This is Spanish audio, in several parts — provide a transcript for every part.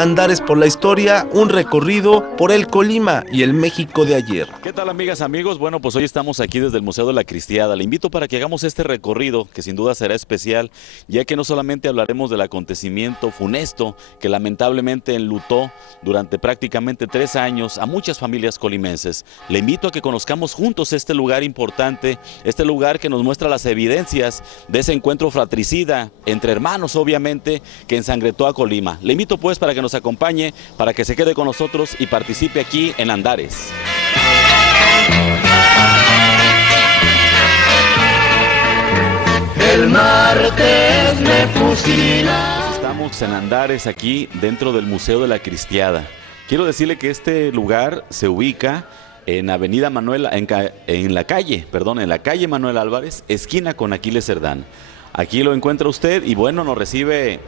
Andares por la Historia, un recorrido por el Colima y el México de ayer. ¿Qué tal, amigas, amigos? Bueno, pues hoy estamos aquí desde el Museo de la Cristiada. Le invito para que hagamos este recorrido, que sin duda será especial, ya que no solamente hablaremos del acontecimiento funesto que lamentablemente enlutó durante prácticamente 3 años a muchas familias colimenses. Le invito a que conozcamos juntos este lugar importante, este lugar que nos muestra las evidencias de ese encuentro fratricida entre hermanos, obviamente, que ensangretó a Colima. Le invito pues para que nos acompañe, para que se quede con nosotros y participe aquí en Andares. El martes me fusila. Estamos en Andares, aquí dentro del Museo de la Cristiada. Quiero decirle que este lugar se ubica en Avenida Manuel, en la calle Manuel Álvarez, esquina con Aquiles Cerdán. Aquí lo encuentra usted y bueno, nos recibe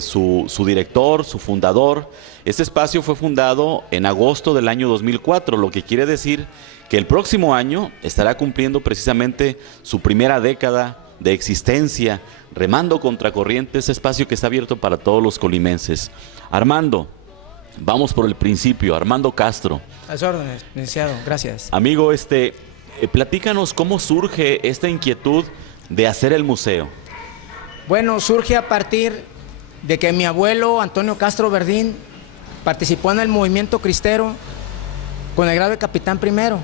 su director, su fundador. Este espacio fue fundado en agosto del año 2004, lo que quiere decir que el próximo año estará cumpliendo precisamente su primera década de existencia, remando contracorriente, ese espacio que está abierto para todos los colimenses. Armando, vamos por el principio. Armando Castro. A sus órdenes, licenciado, gracias. Amigo, platícanos cómo surge esta inquietud de hacer el museo. Bueno, surge a partir de que mi abuelo Antonio Castro Verdín participó en el movimiento cristero con el grado de capitán primero,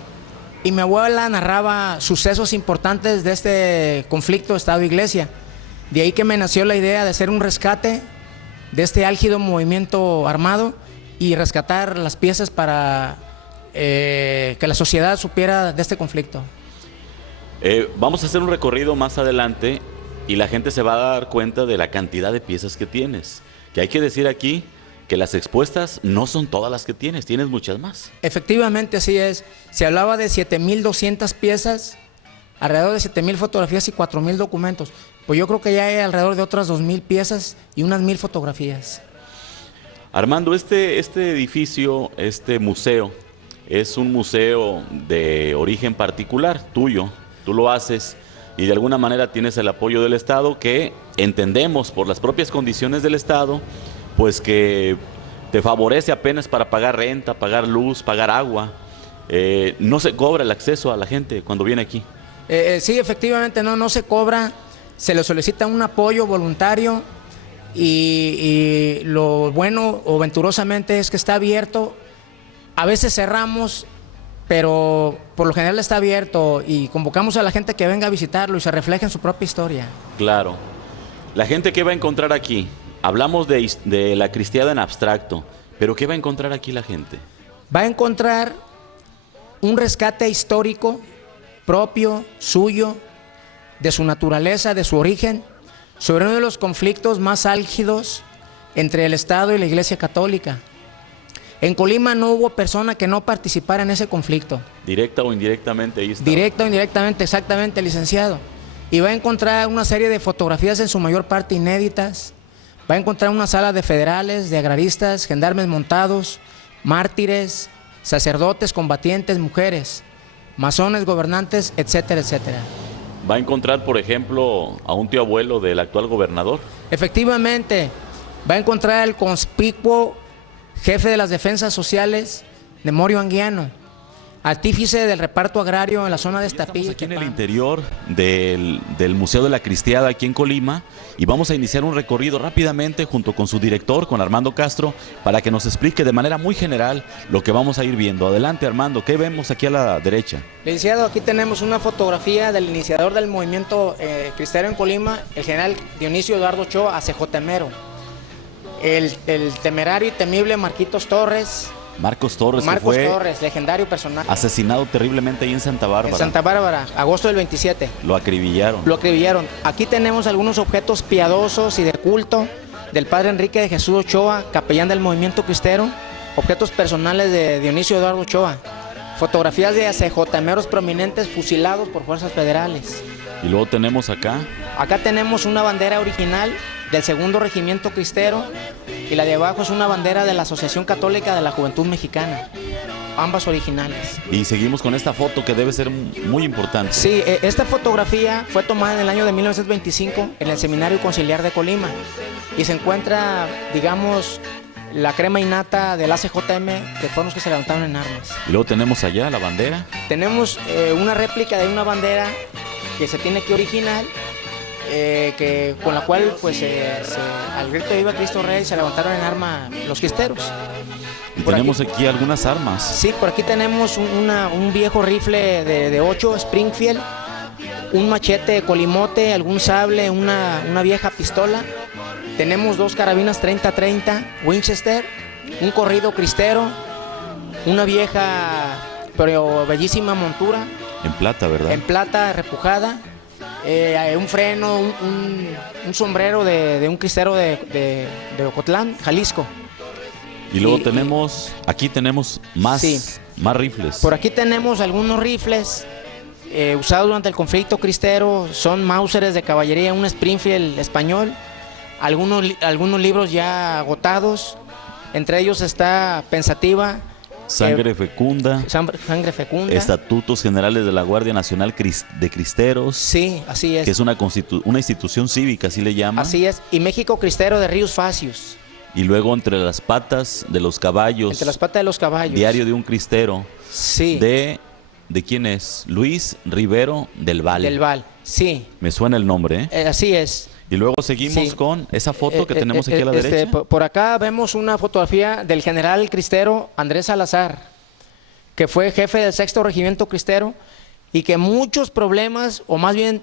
y mi abuela narraba sucesos importantes de este conflicto Estado-Iglesia. De ahí que me nació la idea de hacer un rescate de este álgido movimiento armado y rescatar las piezas para que la sociedad supiera de este conflicto. Vamos a hacer un recorrido más adelante y la gente se va a dar cuenta de la cantidad de piezas que tienes. Que hay que decir aquí que las expuestas no son todas las que tienes muchas más. Efectivamente, así es. Se hablaba de 7,200 piezas, alrededor de 7,000 fotografías y 4,000 documentos. Pues yo creo que ya hay alrededor de otras 2,000 piezas y unas 1,000 fotografías. Armando, este edificio, este museo, es un museo de origen particular, tuyo. Tú lo haces y de alguna manera tienes el apoyo del Estado, que entendemos por las propias condiciones del Estado, pues que te favorece apenas para pagar renta, pagar luz, pagar agua. No se cobra el acceso a la gente cuando viene aquí. Sí, efectivamente, no se cobra, se le solicita un apoyo voluntario y lo bueno o venturosamente es que está abierto. A veces cerramos, pero por lo general está abierto y convocamos a la gente que venga a visitarlo y se refleja en su propia historia. Claro. La gente que va a encontrar aquí, hablamos de la Cristiada en abstracto, pero ¿qué va a encontrar aquí la gente? Va a encontrar un rescate histórico propio, suyo, de su naturaleza, de su origen, sobre uno de los conflictos más álgidos entre el Estado y la Iglesia Católica. En Colima no hubo persona que no participara en ese conflicto. Directa o indirectamente, ahí está. Directa o indirectamente, exactamente, licenciado. Y va a encontrar una serie de fotografías en su mayor parte inéditas. Va a encontrar una sala de federales, de agraristas, gendarmes montados, mártires, sacerdotes, combatientes, mujeres, masones, gobernantes, etcétera, etcétera. Va a encontrar, por ejemplo, a un tío abuelo del actual gobernador. Efectivamente, va a encontrar el conspicuo jefe de las defensas sociales, Nemorio Anguiano, artífice del reparto agrario en la zona de Estapillo. Estamos aquí en el interior del Museo de la Cristiada, aquí en Colima, y vamos a iniciar un recorrido rápidamente junto con su director, con Armando Castro, para que nos explique de manera muy general lo que vamos a ir viendo. Adelante, Armando, ¿qué vemos aquí a la derecha? Licenciado, aquí tenemos una fotografía del iniciador del movimiento cristero en Colima, el general Dionisio Eduardo Ochoa, acejotmero. El temerario y temible Marcos Torres, legendario personaje. Asesinado terriblemente ahí en Santa Bárbara. En Santa Bárbara, agosto del 27. Lo acribillaron. Aquí tenemos algunos objetos piadosos y de culto del padre Enrique de Jesús Ochoa, capellán del movimiento cristero, objetos personales de Dionisio Eduardo Ochoa, fotografías de acejotmeros prominentes fusilados por fuerzas federales. Y luego tenemos acá. Acá tenemos una bandera original del segundo regimiento cristero y la de abajo es una bandera de la Asociación Católica de la Juventud Mexicana, ambas originales. Y seguimos con esta foto que debe ser muy importante. Sí, esta fotografía fue tomada en el año de 1925 en el Seminario Conciliar de Colima y se encuentra, digamos, la crema innata del ACJM, que fueron los que se levantaron en armas. Y luego tenemos allá la bandera. Tenemos una réplica de una bandera que se tiene aquí original, con la cual pues al grito de Viva Cristo Rey se levantaron en arma los cristeros. Y Por tenemos aquí algunas armas. Sí, por aquí tenemos un viejo rifle de 8 Springfield, un machete colimote, algún sable, una vieja pistola. Tenemos 2 carabinas 30-30 Winchester, un corrido cristero, una vieja pero bellísima montura. En plata, ¿verdad? En plata repujada, un freno, un sombrero de un cristero de Ocotlán, Jalisco. Y luego aquí tenemos más, sí, más rifles. Por aquí tenemos algunos rifles usados durante el conflicto cristero, son Mauseres de caballería, un Springfield español, algunos libros ya agotados, entre ellos está Pensativa, Sangre Fecunda, Sangre Fecunda, Estatutos Generales de la Guardia Nacional de Cristeros. Sí, así es. Que es una institución cívica, así le llaman. Así es, y México Cristero de Ríos Facios. Y luego entre las patas de los caballos. Entre las patas de los caballos. Diario de un cristero. Sí. ¿De quién es? Luis Rivero del Val. Del Val, sí. Me suena el nombre, ¿eh? Así es. Y luego seguimos con esa foto que tenemos aquí a la derecha. Por acá vemos una fotografía del general cristero Andrés Salazar, que fue jefe del 6º Regimiento Cristero y que muchos problemas, o más bien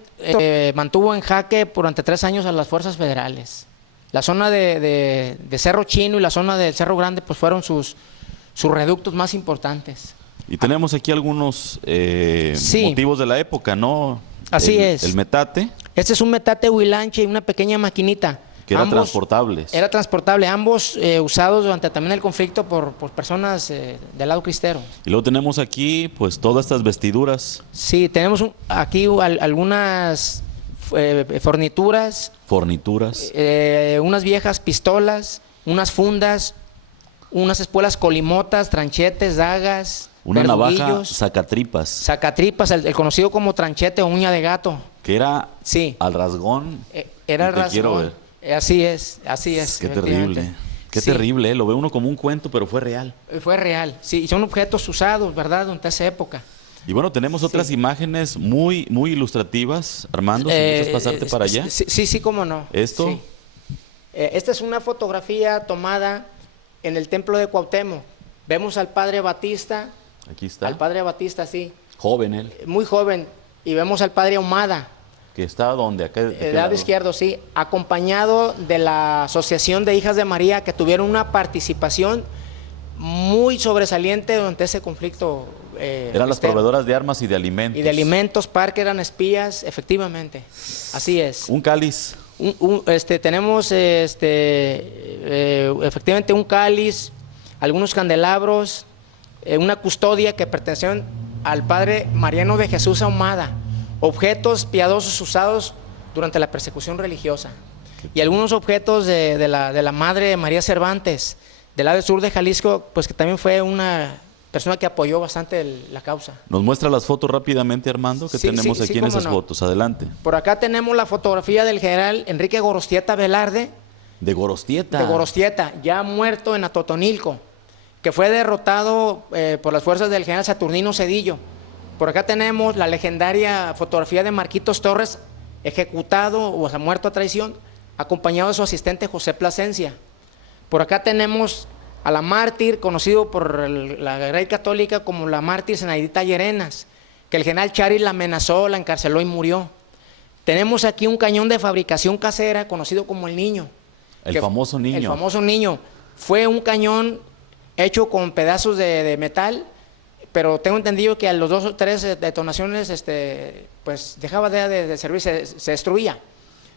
mantuvo en jaque durante 3 años a las fuerzas federales. La zona de Cerro Chino y la zona del Cerro Grande pues fueron sus reductos más importantes. Y tenemos aquí algunos sí, motivos de la época, ¿no? Así es. El metate. Este es un metate huilanche y una pequeña maquinita. Que eran transportables. Era transportable, ambos usados durante también el conflicto por personas del lado cristero. Y luego tenemos aquí pues todas estas vestiduras. Sí, tenemos aquí algunas fornituras. Fornituras. Unas viejas pistolas, unas fundas, unas espuelas colimotas, tranchetes, dagas, una navaja sacatripas. Sacatripas, el conocido como tranchete o uña de gato. Que era sí, al rasgón. Era el rasgón. Quiero ver. Así es, así es. Qué terrible. Qué sí, terrible, lo ve uno como un cuento, pero fue real. Fue real, sí, y son objetos usados, ¿verdad?, durante esa época. Y bueno, tenemos otras imágenes muy, muy ilustrativas. Armando, si gustas pasarte para allá. Sí, cómo no. ¿Esto? Sí. Esta es una fotografía tomada en el templo de Cuauhtémoc. Vemos al padre Batista. Aquí está. Al padre Batista, sí. Joven él. Muy joven. Y vemos al padre Ahumada. ¿Que está donde? Acá, del lado izquierdo, sí. Acompañado de la Asociación de Hijas de María, que tuvieron una participación muy sobresaliente durante ese conflicto. Eran las proveedoras de armas y de alimentos. Y de alimentos, Parque eran espías, efectivamente. Así es. Un cáliz. Tenemos efectivamente un cáliz, algunos candelabros, una custodia que pertenecieron al padre Mariano de Jesús Ahumada, objetos piadosos usados durante la persecución religiosa. Y algunos objetos de la madre María Cervantes, del lado sur de Jalisco, pues que también fue una persona que apoyó bastante la causa. ¿Nos muestra las fotos rápidamente, Armando? ¿Qué tenemos aquí en esas fotos? Adelante. Por acá tenemos la fotografía del general Enrique Gorostieta Velarde. ¿De Gorostieta? De Gorostieta, ya muerto en Atotonilco, que fue derrotado por las fuerzas del general Saturnino Cedillo. Por acá tenemos la legendaria fotografía de Marquitos Torres, ejecutado o sea, muerto a traición, acompañado de su asistente José Plasencia. Por acá tenemos a la mártir, conocido por la Grey Católica como la mártir Zenaidita Llerenas, que el general Charis la amenazó, la encarceló y murió. Tenemos aquí un cañón de fabricación casera, conocido como el Niño. El famoso Niño. El famoso Niño. Fue un cañón hecho con pedazos de metal, pero tengo entendido que a los 2 o 3 detonaciones pues dejaba de servir, se destruía.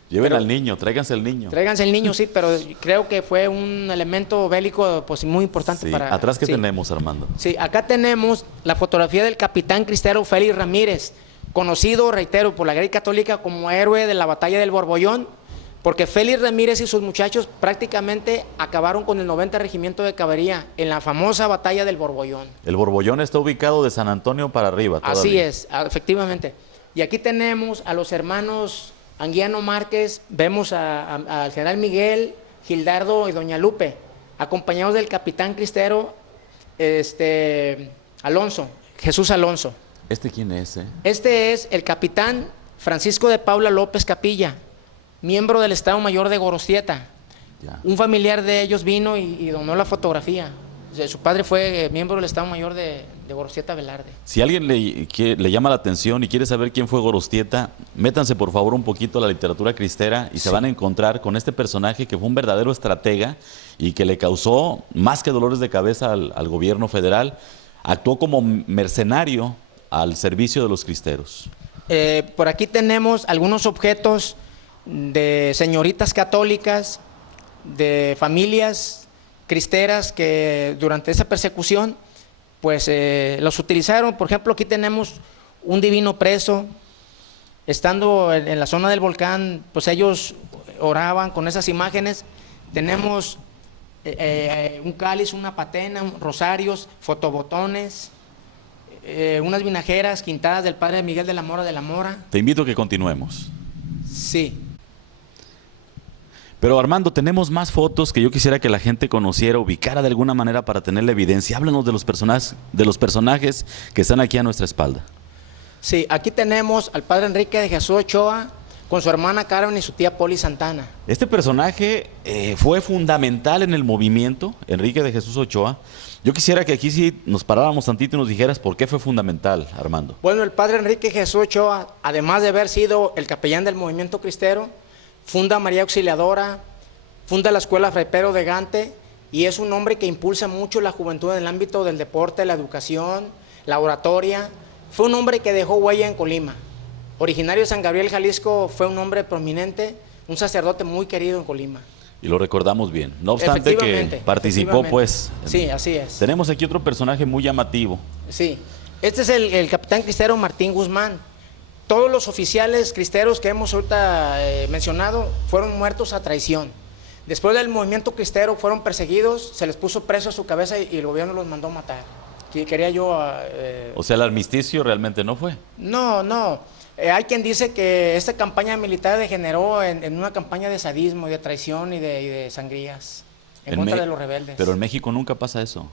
Lleven al niño, tráiganse el niño. Tráiganse el niño, sí, pero creo que fue un elemento bélico pues muy importante para... ¿Atrás qué tenemos, Armando? Sí, acá tenemos la fotografía del capitán cristero Félix Ramírez, conocido, reitero, por la Grey Católica como héroe de la batalla del Borbollón, porque Félix Ramírez y sus muchachos prácticamente acabaron con el 90 Regimiento de Caballería en la famosa batalla del Borbollón. El Borbollón está ubicado de San Antonio para arriba todavía. Así es, efectivamente. Y aquí tenemos a los hermanos Anguiano Márquez, vemos al general Miguel, Gildardo y doña Lupe, acompañados del capitán cristero Alonso, Jesús Alonso. ¿Este quién es? Este es el capitán Francisco de Paula López Capilla, miembro del Estado Mayor de Gorostieta. Ya. Un familiar de ellos vino y donó la fotografía. O sea, su padre fue miembro del Estado Mayor de Gorostieta Velarde. Si alguien le llama la atención y quiere saber quién fue Gorostieta, métanse por favor un poquito a la literatura cristera y se van a encontrar con este personaje que fue un verdadero estratega y que le causó más que dolores de cabeza al gobierno federal. Actuó como mercenario al servicio de los cristeros. Por aquí tenemos algunos objetos de señoritas católicas, de familias cristeras que durante esa persecución pues los utilizaron. Por ejemplo, aquí tenemos un divino preso. Estando en la zona del volcán, pues ellos oraban con esas imágenes. Tenemos un cáliz, una patena, rosarios, fotobotones, unas vinajeras quintadas del padre Miguel de la Mora. Te invito a que continuemos. Sí. Pero Armando, tenemos más fotos que yo quisiera que la gente conociera, ubicara de alguna manera para tener la evidencia. Háblanos de los personajes que están aquí a nuestra espalda. Sí, aquí tenemos al padre Enrique de Jesús Ochoa con su hermana Carmen y su tía Poli Santana. Este personaje fue fundamental en el movimiento, Enrique de Jesús Ochoa. Yo quisiera que aquí sí nos paráramos tantito y nos dijeras por qué fue fundamental, Armando. Bueno, el padre Enrique Jesús Ochoa, además de haber sido el capellán del movimiento cristero, funda María Auxiliadora, funda la Escuela Fray Pedro de Gante, y es un hombre que impulsa mucho la juventud en el ámbito del deporte, la educación, la oratoria. Fue un hombre que dejó huella en Colima. Originario de San Gabriel, Jalisco, fue un hombre prominente, un sacerdote muy querido en Colima. Y lo recordamos bien. No obstante que participó, pues. Sí, así es. Tenemos aquí otro personaje muy llamativo. Sí, este es el capitán cristero Martín Guzmán. Todos los oficiales cristeros que hemos ahorita mencionado fueron muertos a traición. Después del movimiento cristero fueron perseguidos, se les puso preso a su cabeza y el gobierno los mandó matar. Quería yo... o sea, el armisticio realmente no fue. No. Hay quien dice que esta campaña militar degeneró en una campaña de sadismo, y de traición y de sangrías en contra de los rebeldes. Pero en México nunca pasa eso.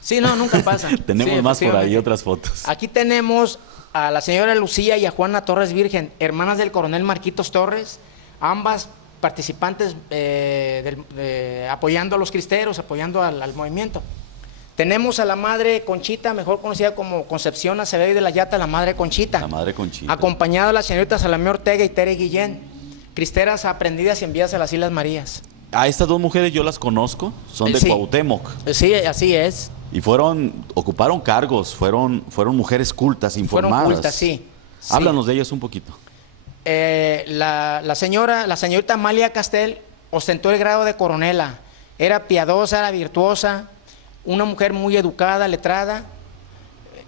Sí, no, nunca pasa. Tenemos sí, más por ahí otras fotos. Aquí tenemos a la señora Lucía y a Juana Torres Virgen, hermanas del coronel Marquitos Torres, ambas participantes apoyando a los cristeros, apoyando al movimiento. Tenemos a la madre Conchita, mejor conocida como Concepción Acevedo de la Llata, la madre Conchita. La madre Conchita. Acompañada de la señorita Salomé Ortega y Tere Guillén, cristeras aprendidas y enviadas a las Islas Marías. A estas dos mujeres yo las conozco, son de Cuauhtémoc. Sí, así es. Y ocuparon cargos, fueron mujeres cultas, informadas. Fueron cultas, sí. Háblanos de ellas un poquito. La señorita Amalia Castel ostentó el grado de coronela. Era piadosa, era virtuosa, una mujer muy educada, letrada.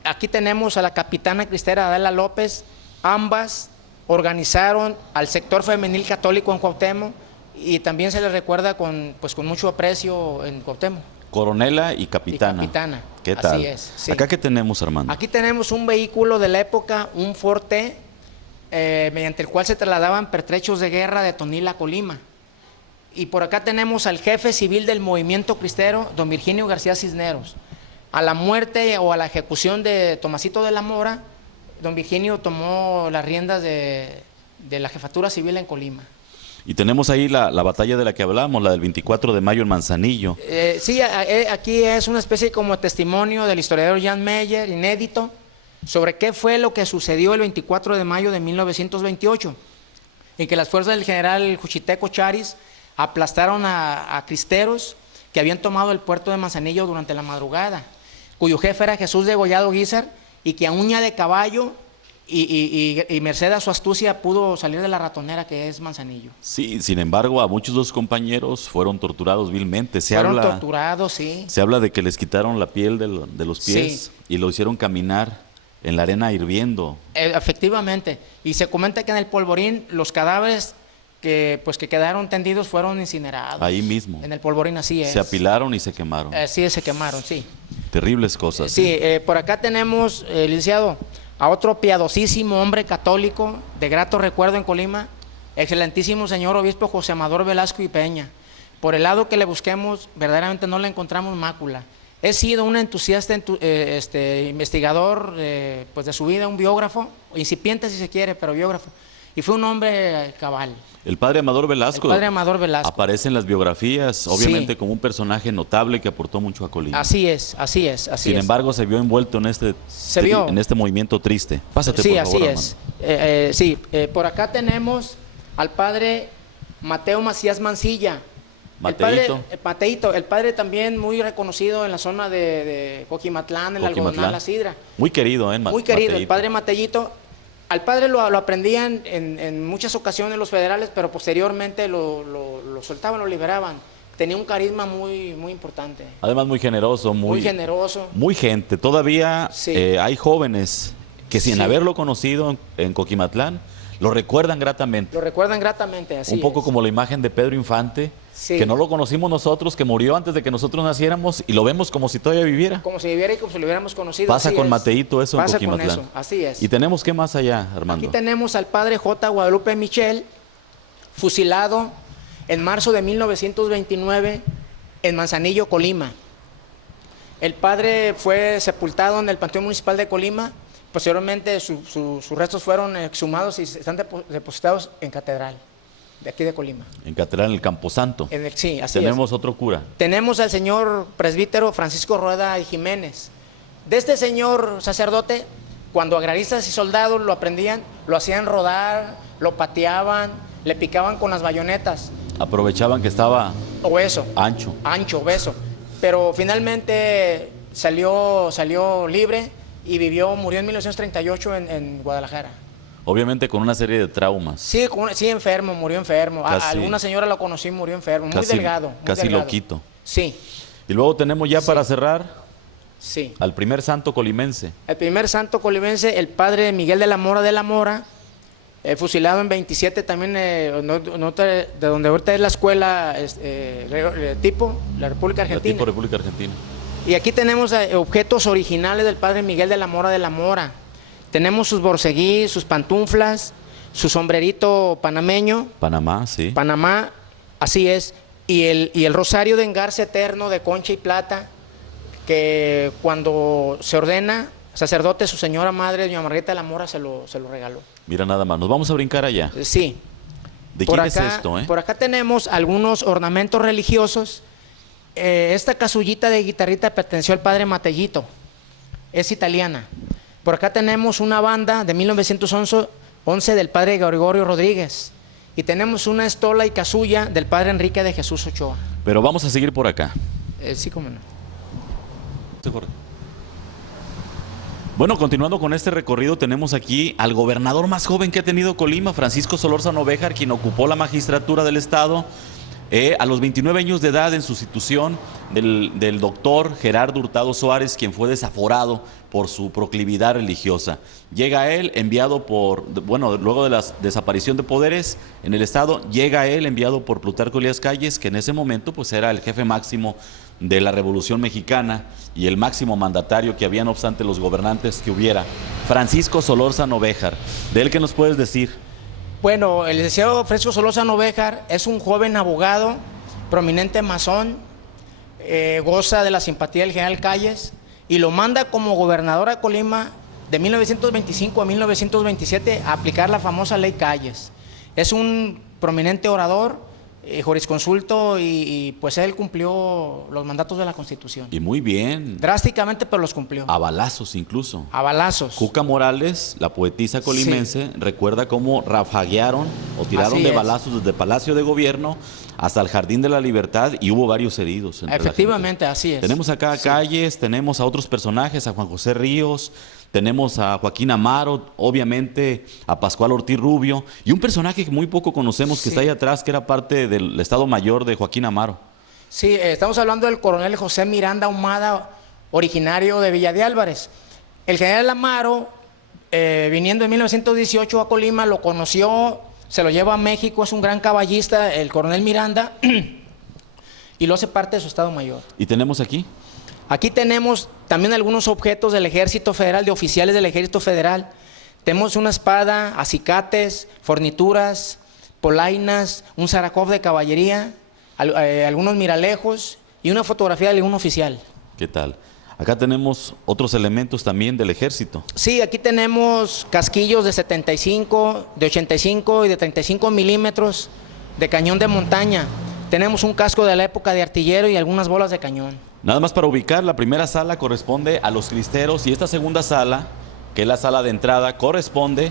Aquí tenemos a la capitana cristera Adela López. Ambas organizaron al sector femenil católico en Cuauhtémoc y también se les recuerda con mucho aprecio en Cuauhtémoc. Coronela y capitana. ¿Qué tal? Así es. Sí. ¿Acá qué tenemos, Armando? Aquí tenemos un vehículo de la época, un Ford T, mediante el cual se trasladaban pertrechos de guerra de Tonila a Colima. Y por acá tenemos al jefe civil del movimiento cristero, don Virginio García Cisneros. A la muerte o a la ejecución de Tomasito de la Mora, don Virginio tomó las riendas de la jefatura civil en Colima. Y tenemos ahí la batalla de la que hablamos, la del 24 de mayo en Manzanillo. Sí, aquí es una especie como testimonio del historiador Jan Meyer, inédito, sobre qué fue lo que sucedió el 24 de mayo de 1928, en que las fuerzas del general Juchiteco Charis aplastaron a cristeros que habían tomado el puerto de Manzanillo durante la madrugada, cuyo jefe era Jesús Degollado Guízar, y que a uña de caballo y merced a su astucia pudo salir de la ratonera que es Manzanillo. Sí, sin embargo, a muchos de los compañeros fueron torturados vilmente. Torturados, sí. Se habla de que les quitaron la piel de los pies y lo hicieron caminar en la arena hirviendo. Efectivamente. Y se comenta que en el Polvorín los cadáveres que quedaron tendidos fueron incinerados. Ahí mismo. En el Polvorín, así es. Se apilaron y se quemaron. Sí, se quemaron, sí. Terribles cosas. Sí, por acá tenemos, licenciado, a otro piadosísimo hombre católico de grato recuerdo en Colima, excelentísimo señor obispo José Amador Velasco y Peña, por el lado que le busquemos, verdaderamente no le encontramos mácula. He sido un entusiasta, investigador pues de su vida, un biógrafo, incipiente si se quiere, pero biógrafo. Y fue un hombre cabal. El padre Amador Velasco. El padre Amador Velasco. Aparece en las biografías, obviamente Sí. como un personaje notable que aportó mucho a Colima. Así es. Sin embargo, se vio envuelto en este movimiento triste. Pásate, Sí, por favor, así es. Por acá tenemos al padre Mateo Macías Mancilla. Mateíto. Mateíto, el padre también muy reconocido en la zona de Coquimatlán, el algodonal, la sidra. Muy querido, Muy querido, Mateíto. el padre Matellito. Al padre lo aprendían en muchas ocasiones los federales, pero posteriormente lo soltaban, lo liberaban. Tenía un carisma muy importante. Además, muy generoso, Muy generoso. muy gente. Todavía Sí. Hay jóvenes que sin Sí. haberlo conocido en Coquimatlán, lo recuerdan gratamente. Lo recuerdan gratamente, así Un poco es. como la imagen de Pedro Infante, Sí. que no lo conocimos nosotros, que murió antes de que nosotros naciéramos y lo vemos como si todavía viviera. Como si viviera y como si lo hubiéramos conocido. Pasa así con es. Mateíto eso en Pasa con Coquimatlán. eso, así es. Y tenemos, ¿qué más allá, Armando? Aquí tenemos al padre J. Guadalupe Michel, fusilado en marzo de 1929 en Manzanillo, Colima. El padre fue sepultado en el Panteón Municipal de Colima. Posteriormente sus restos fueron exhumados y están depositados en Catedral, de aquí de Colima. En Catedral, en el Camposanto. Sí, así es. Tenemos otro cura. Tenemos al señor presbítero Francisco Rueda y Jiménez. De este señor sacerdote, cuando agraristas y soldados lo aprendían, lo hacían rodar, lo pateaban, le picaban con las bayonetas, Aprovechaban que estaba obeso, ancho. obeso. Pero finalmente salió libre y murió en 1938 en Guadalajara. Obviamente con una serie de traumas. Sí, enfermo, murió enfermo. Casi. Alguna señora lo conocí, murió enfermo, muy Casi- delgado. muy casi delgado. loquito. Sí, Y luego tenemos ya Sí. para cerrar sí. al primer santo colimense. El primer santo colimense, el padre Miguel de la Mora, fusilado en 27 también, de donde ahorita es la escuela tipo, la República La Argentina. tipo República Argentina. Y aquí tenemos objetos originales del padre Miguel de la Mora. Tenemos sus borceguís, sus pantuflas, su sombrerito panameño, Panamá, sí. Panamá, así es, y el rosario de engarce eterno de concha y plata, que cuando se ordena sacerdote, su señora madre, doña Margarita de la Mora, se lo regaló. Mira nada más. Nos vamos a brincar allá. Sí. ¿De Por quién es acá- esto, Por acá tenemos algunos ornamentos religiosos. Esta casullita de guitarrita perteneció al padre Matellito, es italiana. Por acá tenemos una banda de 1911 del padre Gregorio Rodríguez. Y tenemos una estola y casulla del padre Enrique de Jesús Ochoa. Pero vamos a seguir por acá. Sí, cómo no. Bueno, continuando con este recorrido, tenemos aquí al gobernador más joven que ha tenido Colima, Francisco Solórzano Béjar, quien ocupó la magistratura del estado a los 29 años de edad en sustitución del doctor Gerardo Hurtado Suárez, quien fue desaforado por su proclividad religiosa. Llega él enviado luego de la desaparición de poderes en el estado, llega él enviado por Plutarco Elías Calles, que en ese momento pues era el jefe máximo de la Revolución Mexicana y el máximo mandatario que había, no obstante los gobernantes que hubiera, Francisco Solórzano Béjar. ¿De él qué nos puedes decir? Bueno, el licenciado Francisco Solórzano Béjar es un joven abogado, prominente masón, goza de la simpatía del general Calles y lo manda como gobernador a Colima de 1925 a 1927 a aplicar la famosa ley Calles. Es un prominente orador, jurisconsulto y pues él cumplió los mandatos de la Constitución. Y muy bien, Drásticamente, pero los cumplió. a balazos incluso. A balazos. Juca Morales, la poetisa colimense, recuerda cómo rafaguearon o tiraron Así de es. balazos desde Palacio de Gobierno hasta el Jardín de la Libertad y hubo varios heridos. entre la Efectivamente, gente. así es. Tenemos acá a Sí. Calles, tenemos a otros personajes, a Juan José Ríos, tenemos a Joaquín Amaro, obviamente a Pascual Ortiz Rubio y un personaje que muy poco conocemos que Sí. está ahí atrás, que era parte del Estado Mayor de Joaquín Amaro. Sí, estamos hablando del coronel José Miranda Ahumada, originario de Villa de Álvarez. El general Amaro, viniendo en 1918 a Colima, lo conoció, se lo lleva a México, es un gran caballista, el coronel Miranda, y lo hace parte de su Estado Mayor. Y tenemos aquí, Aquí tenemos también algunos objetos del Ejército Federal, de oficiales del Ejército Federal. Tenemos una espada, acicates, fornituras, polainas, un Sarajov de caballería, algunos miralejos y una fotografía de algún oficial. ¿Qué tal? Acá tenemos otros elementos también del ejército. Sí, aquí tenemos casquillos de 75, de 85 y de 35 milímetros de cañón de montaña. Tenemos un casco de la época de artillero y algunas bolas de cañón. Nada más para ubicar, la primera sala corresponde a los cristeros y esta segunda sala, que es la sala de entrada, corresponde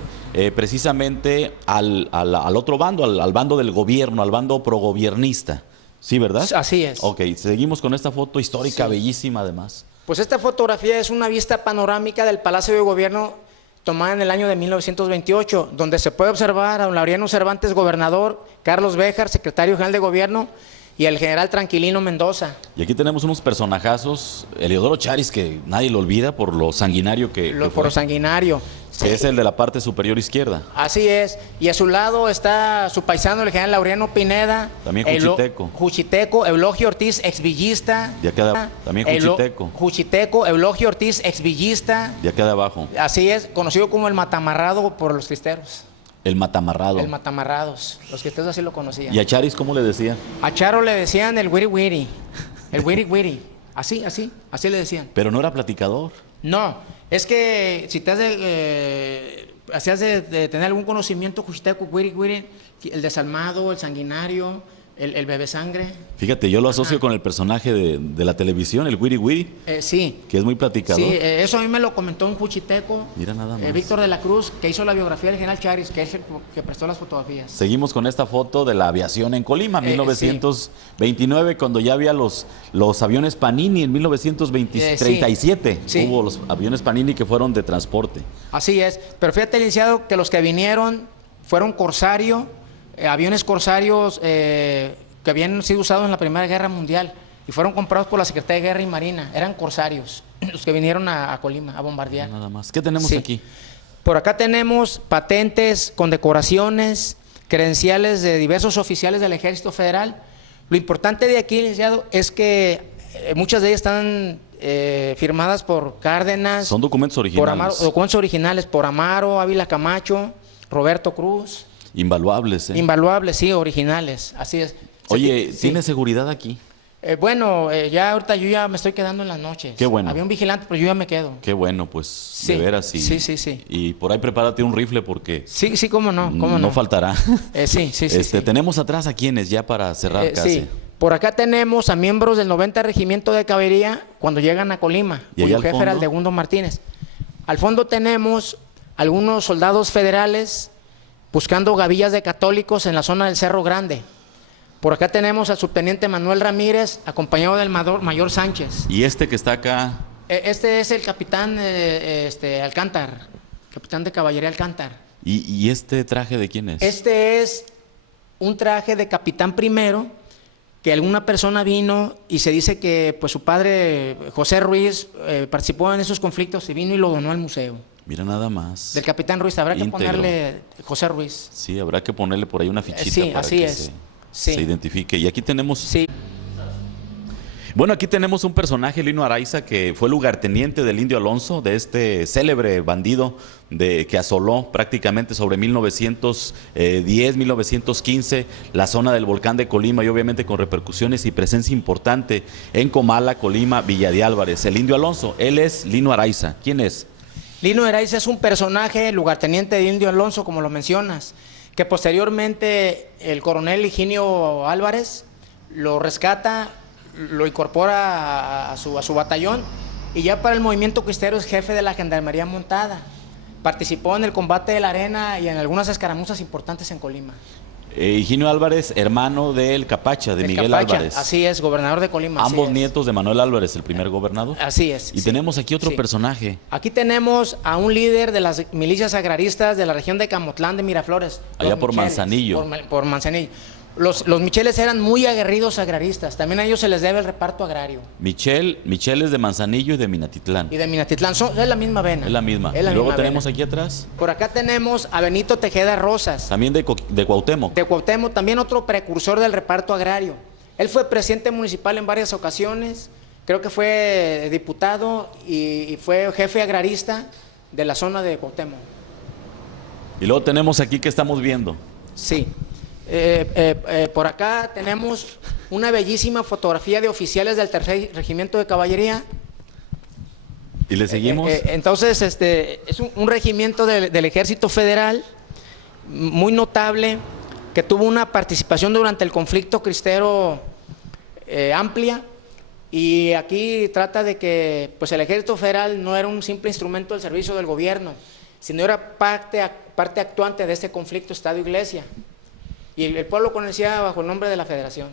precisamente al otro bando, al bando del gobierno, al bando progobiernista. ¿Sí, verdad? Así es. Ok, seguimos con esta foto histórica, Sí. Bellísima además. Pues esta fotografía es una vista panorámica del Palacio de Gobierno tomada en el año de 1928, donde se puede observar a don Laureano Cervantes, gobernador, Carlos Béjar, secretario general de Gobierno, y el general Tranquilino Mendoza. Y aquí tenemos unos personajazos, Eliodoro Charis, que nadie lo olvida por lo sanguinario que Por fue, lo sanguinario. Sí. que es el de la parte superior izquierda. Así es. Y a su lado está su paisano, el general Laureano Pineda. También juchiteco. Juchiteco, Eulogio Ortiz, exvillista. Ya queda también juchiteco. Juchiteco, Eulogio Ortiz, exvillista. Ya queda abajo. Así es, conocido como el Matamarrado por los cristeros. El matamarrado. El Matamarrados. Los cristeros así lo conocían. ¿Y a Charis cómo le decía? A Charo le decían el wiri wiri. El wiri wiri. Así le decían. Pero no era platicador. No, es que si te has de tener algún conocimiento juchiteco, wiri wiri, el desalmado, el sanguinario, el bebé sangre. Fíjate, yo lo asocio con el personaje de la televisión, el Wiri Wiri, Sí. que es muy platicador. Sí, eso a mí me lo comentó un juchiteco. Mira nada más. Víctor de la Cruz, que hizo la biografía del general Charis, que es el que prestó las fotografías. Seguimos con esta foto de la aviación en Colima, 1929, cuando ya había los aviones Panini, en 1937 Sí. hubo los aviones Panini que fueron de transporte. Así es, pero fíjate, licenciado, que los que vinieron fueron Corsario, aviones Corsarios que habían sido usados en la Primera Guerra Mundial y fueron comprados por la Secretaría de Guerra y Marina. Eran Corsarios los que vinieron a Colima a bombardear. Nada más. ¿Qué tenemos Sí. aquí? Por acá tenemos patentes, condecoraciones, credenciales de diversos oficiales del Ejército Federal. Lo importante de aquí, licenciado, es que muchas de ellas están firmadas por Cárdenas. Son documentos Por originales. Amaro, documentos originales por Amaro, Ávila Camacho, Roberto Cruz. Invaluables, ¿eh? Invaluables, sí, originales, así es. Oye, Sí. ¿tiene seguridad aquí? Bueno, ya ahorita yo ya me estoy quedando en las noches. Qué bueno. Había un vigilante, pero yo ya me quedo. Qué bueno, pues, Sí. de veras. Sí. Y por ahí prepárate un rifle porque Sí, cómo no, cómo no. no faltará. Sí. Tenemos atrás a quienes ya para cerrar casi. Sí. Por acá tenemos a miembros del 90 Regimiento de Caballería cuando llegan a Colima, ¿Y allá cuyo al jefe era el fondo? Segundo Martínez. Al fondo tenemos algunos soldados federales buscando gavillas de católicos en la zona del Cerro Grande. Por acá tenemos al subteniente Manuel Ramírez, acompañado del mayor Sánchez. Y este que está acá, Este es el capitán Alcántar, capitán de caballería Alcántar. ¿y este traje de quién es? Este es un traje de capitán primero, que alguna persona vino y se dice que pues su padre, José Ruiz, participó en esos conflictos y vino y lo donó al museo. Mira nada más. Del capitán Ruiz, habrá que Íntegro. ponerle José Ruiz. Sí, habrá que ponerle por ahí una fichita Sí, para así que es. Sí. se identifique. Y aquí tenemos... Sí. Bueno, aquí tenemos un personaje, Lino Araiza, que fue lugarteniente del Indio Alonso, de este célebre bandido que asoló prácticamente sobre 1910, 1915 la zona del volcán de Colima y obviamente con repercusiones y presencia importante en Comala, Colima, Villa de Álvarez. El Indio Alonso, él es Lino Araiza. ¿Quién es? Lino Araiza es un personaje, lugarteniente de Indio Alonso, como lo mencionas, que posteriormente el coronel Higinio Álvarez lo rescata, lo incorpora a su batallón y ya para el movimiento cristero es jefe de la Gendarmería Montada. Participó en el combate de la Arena y en algunas escaramuzas importantes en Colima. Higinio Álvarez, hermano del Capacha, de Del Miguel Capacha, Álvarez. así es, gobernador de Colima. así Ambos es. nietos de Manuel Álvarez, el primer gobernador. Así es. Y sí. tenemos aquí otro Sí. personaje. Aquí tenemos a un líder de las milicias agraristas de la región de Camotlán de Miraflores. Allá los por Micheles, Manzanillo. Por Manzanillo. Los Micheles eran muy aguerridos agraristas. También a ellos se les debe el reparto agrario. Michel es de Manzanillo y de Minatitlán. Y de Minatitlán. Es la misma vena. Es la misma. Es la Y luego misma tenemos vena. aquí atrás, Por acá tenemos a Benito Tejeda Rosas, también de Cuauhtémoc. de Cuauhtémoc, también otro precursor del reparto agrario. Él fue presidente municipal en varias ocasiones, creo que fue diputado y fue jefe agrarista de la zona de Cuauhtémoc. Y luego tenemos aquí que estamos viendo. Sí. Por acá tenemos una bellísima fotografía de oficiales del Tercer Regimiento de Caballería. ¿Y le seguimos? Entonces, es un regimiento del Ejército Federal muy notable, que tuvo una participación durante el conflicto cristero amplia, y aquí trata de que pues, el Ejército Federal no era un simple instrumento del servicio del gobierno, sino era parte actuante de este conflicto Estado-Iglesia, y el pueblo conocía bajo el nombre de la Federación.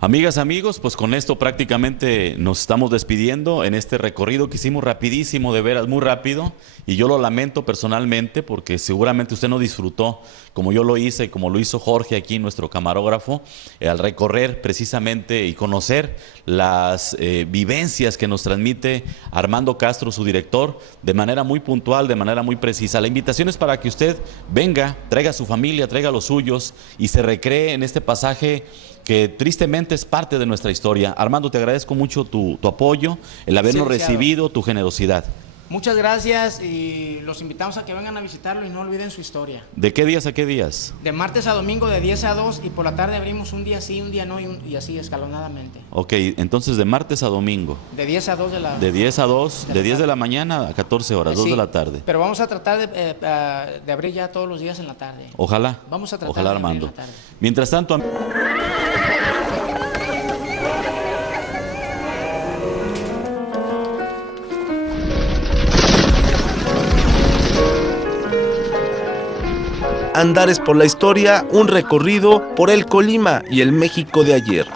Amigas, amigos, pues con esto prácticamente nos estamos despidiendo en este recorrido que hicimos rapidísimo, de veras muy rápido, y yo lo lamento personalmente porque seguramente usted no disfrutó como yo lo hice, como lo hizo Jorge aquí, nuestro camarógrafo, al recorrer precisamente y conocer las vivencias que nos transmite Armando Castro, su director, de manera muy puntual, de manera muy precisa. La invitación es para que usted venga, traiga a su familia, traiga a los suyos y se recree en este pasaje que tristemente es parte de nuestra historia. Armando, te agradezco mucho tu apoyo, el habernos recibido, tu generosidad. Muchas gracias y los invitamos a que vengan a visitarlo y no olviden su historia. ¿De qué días a qué días? De martes a domingo de 10 a 2 y por la tarde abrimos un día sí, un día no y así escalonadamente. Ok, entonces de martes a domingo. De 10 a 2 de la... De 10 a 2, de 10 de la mañana a 14 horas, 2 de la tarde. Pero vamos a tratar de abrir ya todos los días en la tarde. Ojalá. Vamos a tratar ojalá, de abrir Armando. en la tarde. Mientras tanto... Andares por la historia, un recorrido por el Colima y el México de ayer.